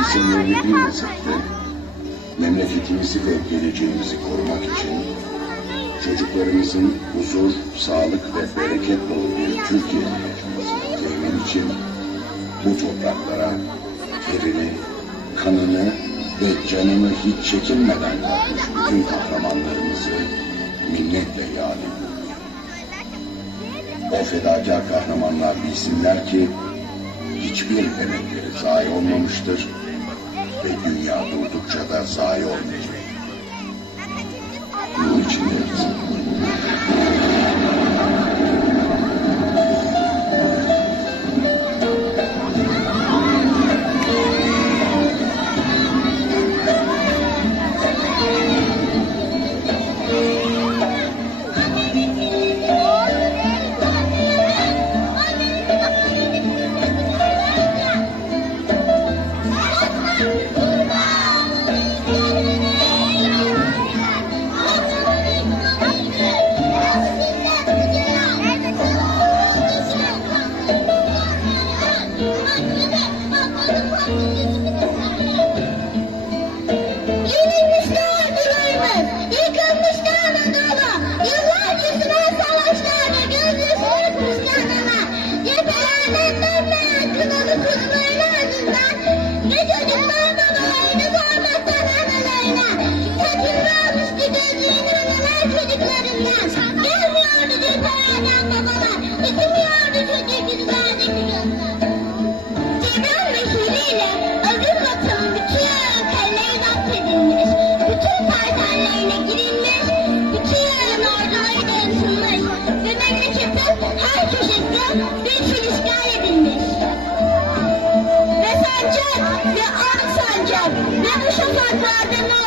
İsimlerini bilmesek memleketimizi ve geleceğimizi korumak için çocuklarımızın huzur, sağlık ve bereket dolu bir Türkiye yaşamasını temin için bu topraklara terini, kanını ve canını hiç çekinmeden katmış bütün kahramanlarımızı minnetle yad ediyoruz o fedakar kahramanlar bilsinler ki hiçbir emekleri zayi olmamıştır ve dünya durdukça da zayi olmayacak. Bunun için de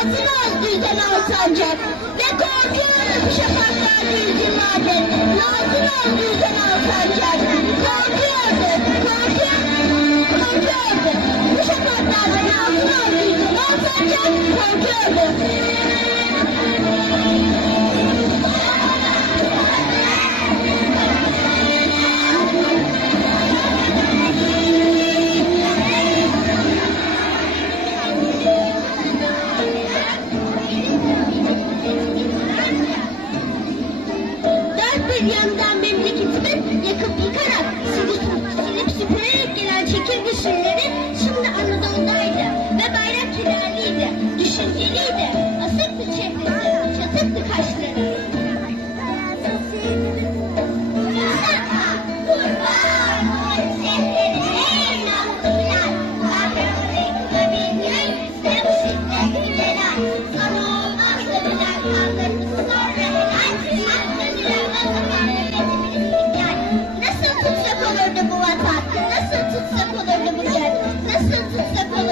Hayatını öldürden al sancak Ne korkuyorum şafaklarda iltimaden Nazını öldürden al sancak Korkuyordu, korkuyordu, korkuyordu Bu şafaklarda nazını öldürden al sancak Korkuyordu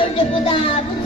Señor diputado.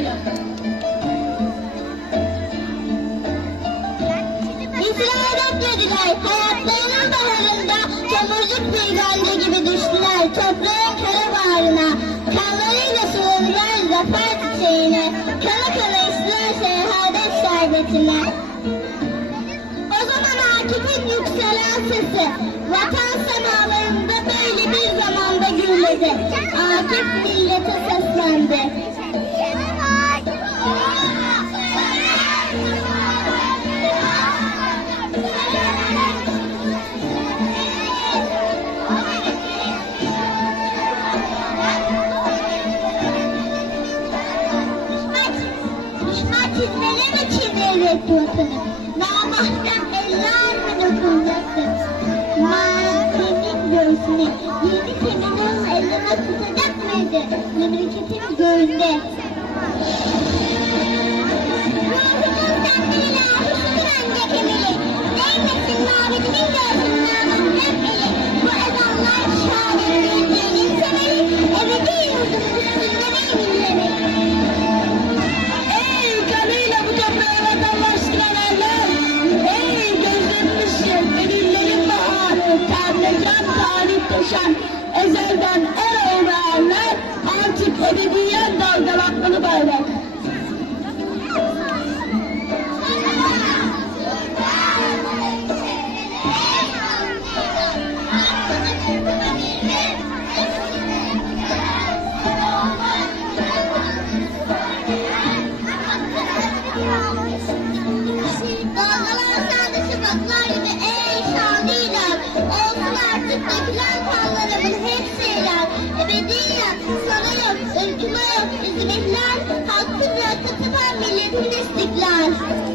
söyle. Mısır'a hedeflediler. Hayatlarının baharında çamurcuk bir gölge gibi düştüler. Toprağın kara bağrına. Kanlarıyla suladılar zafer çiçeğine. Kana kana istiler. O zaman Akif'in yükselen sesi. Vatan semalarında böyle bir zamanda gürledi. Akif millete seslendi. Çizerek vatanı? Namahrem eller mi dokunacaksın? Madenin göğsüne, yeni teminin eline tutacak mıydı? Memleketin göğünde. Er oğlu erler, artık ebediyen dalgalatmalı bayrak. Artık dökülen kanlarımın hepsi helal Ebediyen sana yok, ırkıma yok bizim ihlal Hakkı bırakıp milletin istiklal